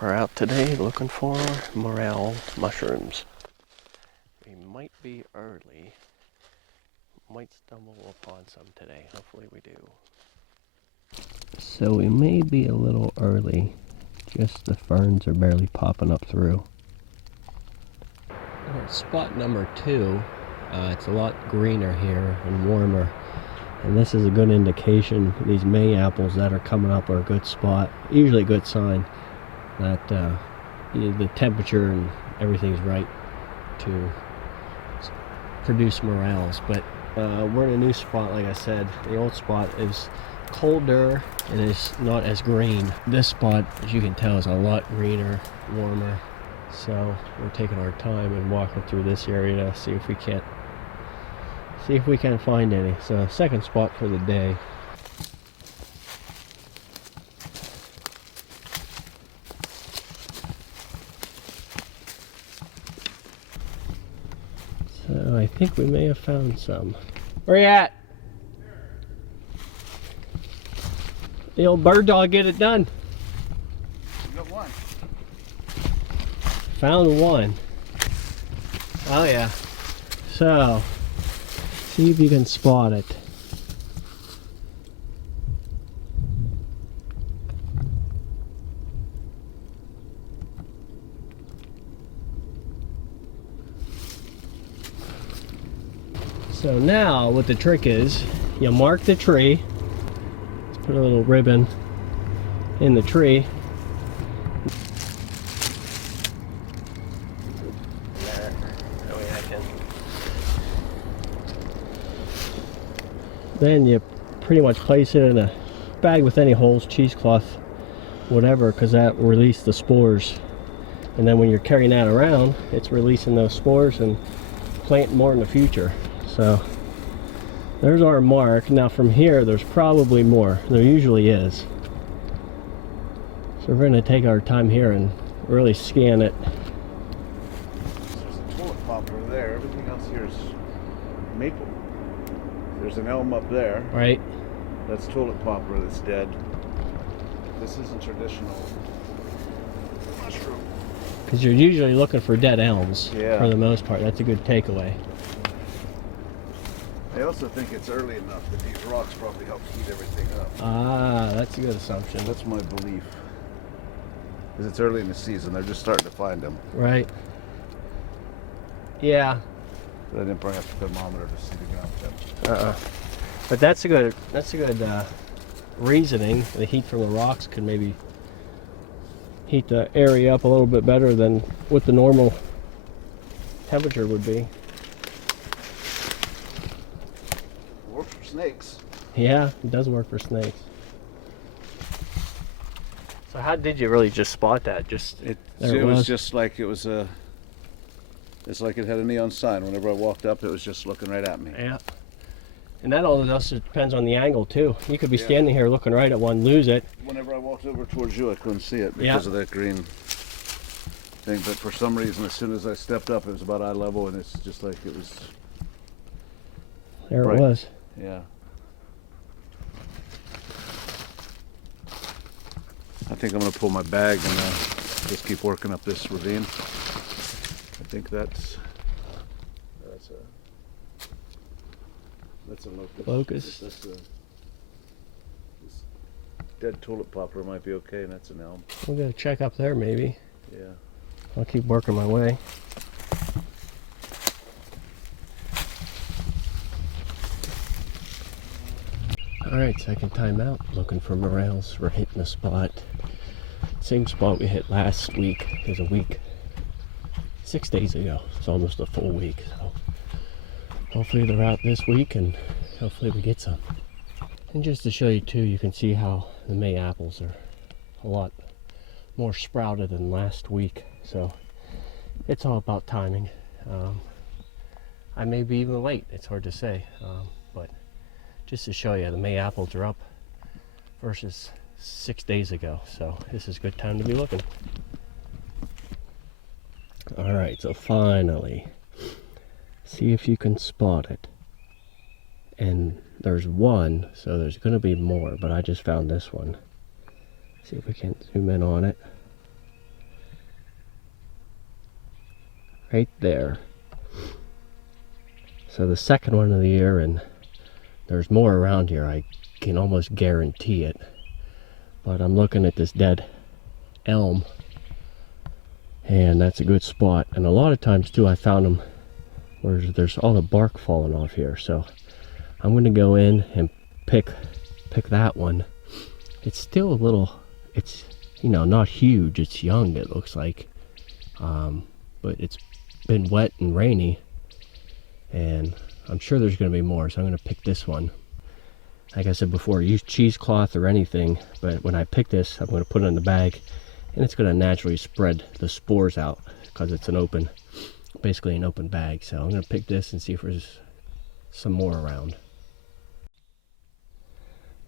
We're out today looking for Morel mushrooms. We might be early. Might stumble upon some today. Hopefully we do. So we may be a little early. Just the ferns are barely popping up through. Spot number 2. It's a lot greener here and warmer. And this is a good indication. These May apples that are coming up are a good spot. Usually a good sign that the temperature and everything's right to produce morels. But we're in a new spot, like I said. The old spot is colder and it's not as green. This spot, as you can tell, is a lot greener, warmer. So we're taking our time and walking through this area to see if we can find any. So second spot for the day. So I think we may have found some. Where you at? The old bird dog get it done. You got one. Found one. Oh yeah. So, see if you can spot it. So now what the trick is, you mark the tree. Let's put a little ribbon in the tree. Then you pretty much place it in a bag with any holes, cheesecloth, whatever, because that will release the spores. And then when you're carrying that around, it's releasing those spores and planting more in the future. So there's our mark. Now from here, there's probably more. There usually is. So we're going to take our time here and really scan it. There's a tulip poplar there. Everything else here is maple. There's an elm up there. Right. That's tulip poplar that's dead. This isn't traditional mushroom. Because you're usually looking for dead elms, Yeah. for the most part. That's a good takeaway. I also think it's early enough that these rocks probably help heat everything up. Ah, that's a good assumption. That's my belief. Because it's early in the season, they're just starting to find them. Right. Yeah. But I didn't bring up the thermometer to see the ground temperature. But that's a good reasoning. The heat from the rocks could maybe heat the area up a little bit better than what the normal temperature would be. Works for snakes. Yeah, it does work for snakes. So how did you really just spot that? It was just like it was a. It's like it had a neon sign. Whenever I walked up, it was just looking right at me. Yeah. And that all also depends on the angle too. You could be standing here looking right at one, lose it. Whenever I walked over towards you, I couldn't see it because of that green thing. But for some reason, as soon as I stepped up, it was about eye level, and it's just like it was. There bright. it was. Yeah. I think I'm going to pull my bag and just keep working up this ravine. I think that's a locust. Locust. This dead tulip poplar might be okay, and that's an elm. We'll go check up there maybe. Yeah. I'll keep working my way. Alright, second time out. Looking for morels. We're hitting the spot. Same spot we hit last week. It was a week. 6 days ago. It's almost a full week. So hopefully they're out this week and hopefully we get some. And just to show you too, you can see how the May apples are a lot more sprouted than last week. So it's all about timing. I may be even late. It's hard to say. But just to show you, the May apples are up versus 6 days ago. So this is a good time to be looking. Alright, so finally, see if you can spot it. And there's one, so there's going to be more, but I just found this one. See if we can zoom in on it. right there. So the second one of the year, and there's more around here, I can almost guarantee it. But I'm looking at this dead elm, and that's a good spot. And a lot of times too, I found them where there's all the bark falling off here. So I'm gonna go in and pick that one. It's still a little, it's, you know, not huge, it's young, it looks like, but it's been wet and rainy, and I'm sure there's going to be more, so I'm going to pick this one. Like I said before, use cheesecloth or anything, but when I pick this, I'm going to put it in the bag, and it's going to naturally spread the spores out because it's an open, basically an open bag. So I'm going to pick this and see if there's some more around.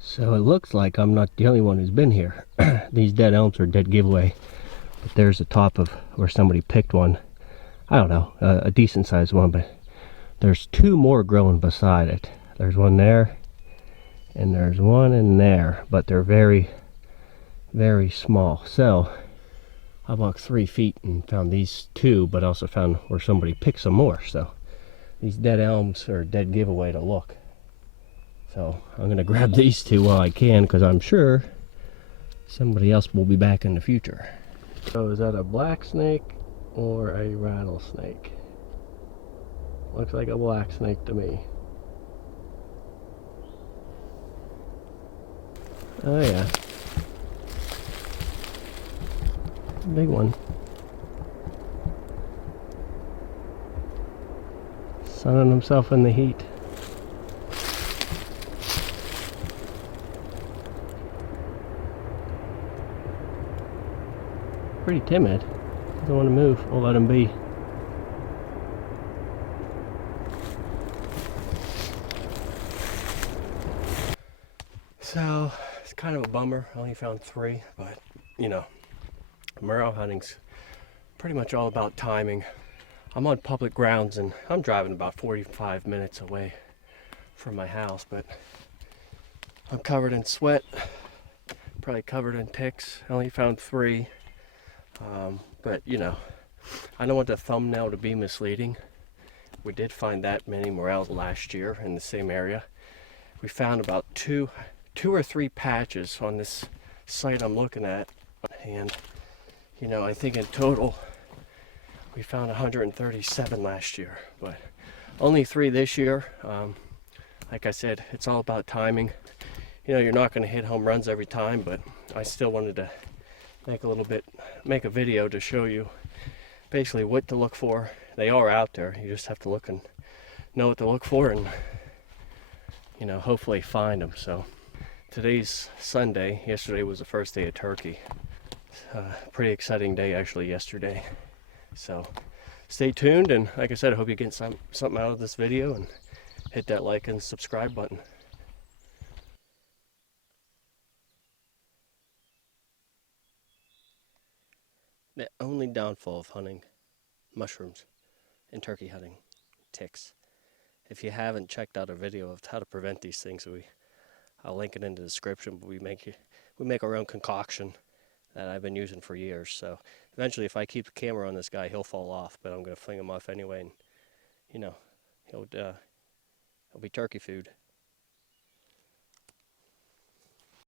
So it looks like I'm not the only one who's been here. These dead elms are dead giveaway, but there's the top of where somebody picked one. I don't know, a decent sized one, but there's two more growing beside it. There's one there, and there's one in there, but they're very, very small. So I walked 3 feet and found these two, but also found where somebody picked some more. So these dead elms are a dead giveaway to look. So I'm going to grab these two while I can, because I'm sure somebody else will be back in the future. So is that a black snake or a rattlesnake? Looks like a black snake to me. Oh yeah. Big one. Sunning himself in the heat. Pretty timid. Doesn't want to move. We'll let him be. So it's kind of a bummer. I only found 3, but you know, morel hunting's pretty much all about timing. I'm on public grounds and I'm driving about 45 minutes away from my house, but I'm covered in sweat, probably covered in ticks. I only found 3. But you know, I don't want the thumbnail to be misleading. We did find that many morels last year in the same area. We found about two or 3 patches on this site I'm looking at, and you know, I think in total we found 137 last year, but only 3 this year. Like I said, it's all about timing. You know, you're not going to hit home runs every time, but I still wanted to make a video to show you basically what to look for. They are out there. You just have to look and know what to look for, and you know, hopefully find them. So today's Sunday. Yesterday was the first day of turkey. Pretty exciting day actually yesterday. So stay tuned, and like I said, I hope you get something out of this video, and hit that like and subscribe button. The only downfall of hunting mushrooms and turkey hunting: ticks. If you haven't checked out a video of how to prevent these things, I'll link it in the description. But we make our own concoction that I've been using for years. So eventually, if I keep the camera on this guy, he'll fall off. But I'm gonna fling him off anyway, and you know, he'll be turkey food.